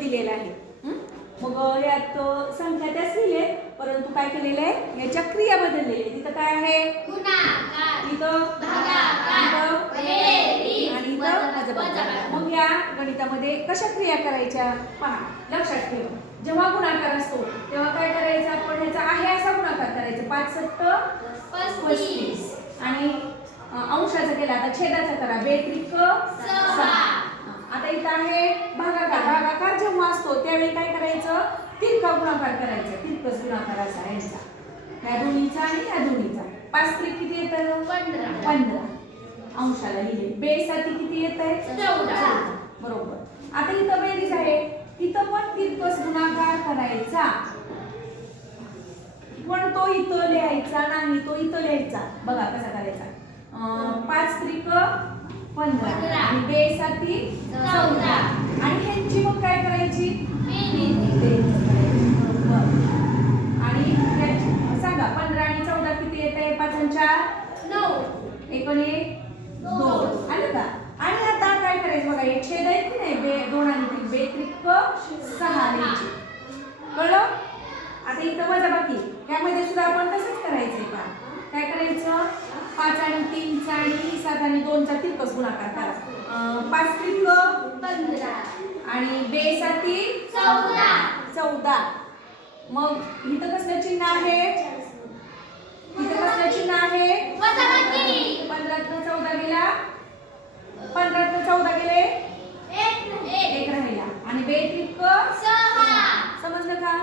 दिलेला आहे. मग यात संख्या त्याच लिहिले, परंतु काय केलेलं आहे, याच्या क्रिया बदललेल्या. तिथं काय आहे, इथं आणि इथं वजाबाकी. मग या गणितामध्ये कशा क्रिया करायच्या पहा, लक्षात ठेवा. जेव्हा गुणाकार असतो तेव्हा काय करायचं, आपण ह्याचा आहे असा गुणाकार करायचा. 5 7 35 आणि अंशाचा केला, आता छेदाचा करा. 2 6. आता इथं आहे भागाकार. भागाकार जेव्हा असतो त्यावेळी काय करायचं, तिरका गुणाकार करायचा. तिरकस गुणाकार असा यांचा, ह्या दोन्हीचा आणि ह्या दोन्हीचा. 5 त्रिक किती येतं, 15. अंशाला लिहिले. बेसाठी किती येत आहे, 14. बरोबर. आता इथं बेरीज आहे, इथं पण तिरकस गुणाकार करायचा, पण तो इथं लिहायचा नाही, तो इथं लिहायचा. बघा कसा करायचा. 5 त्रिक 15 आणि बेसाठी 14 आणि ह्यांची मग काय करायची, आणि सांगा 15 आणि 14 किती येत आहे, 5 आणि 4 9, 1 आणि 1 2. आलं का. आणि आता काय करायचं बघा, हे छेद आहेत की नाही, 2 आणि 3, 2 त्रिक 6 लिहायची. कळलं. आता इथं वजाबाकी, यामध्ये सुद्धा आपण तसंच करायचंय. का काय करायचं, 5 आणि 3 चा आणि 7 आणि 2 चा तिरकस गुणाकार करा. 5 त्रिक 15 आणि बेसाठी 14. मग इथं कसलं चिन्ह आहे, इथं कसलं चिन्ह आहे, वजाबाकी. 15 तून 14 गेला, 15 तून 14 गेले, 1 राहिला आणि 2 त्रिक 6. समजलं का.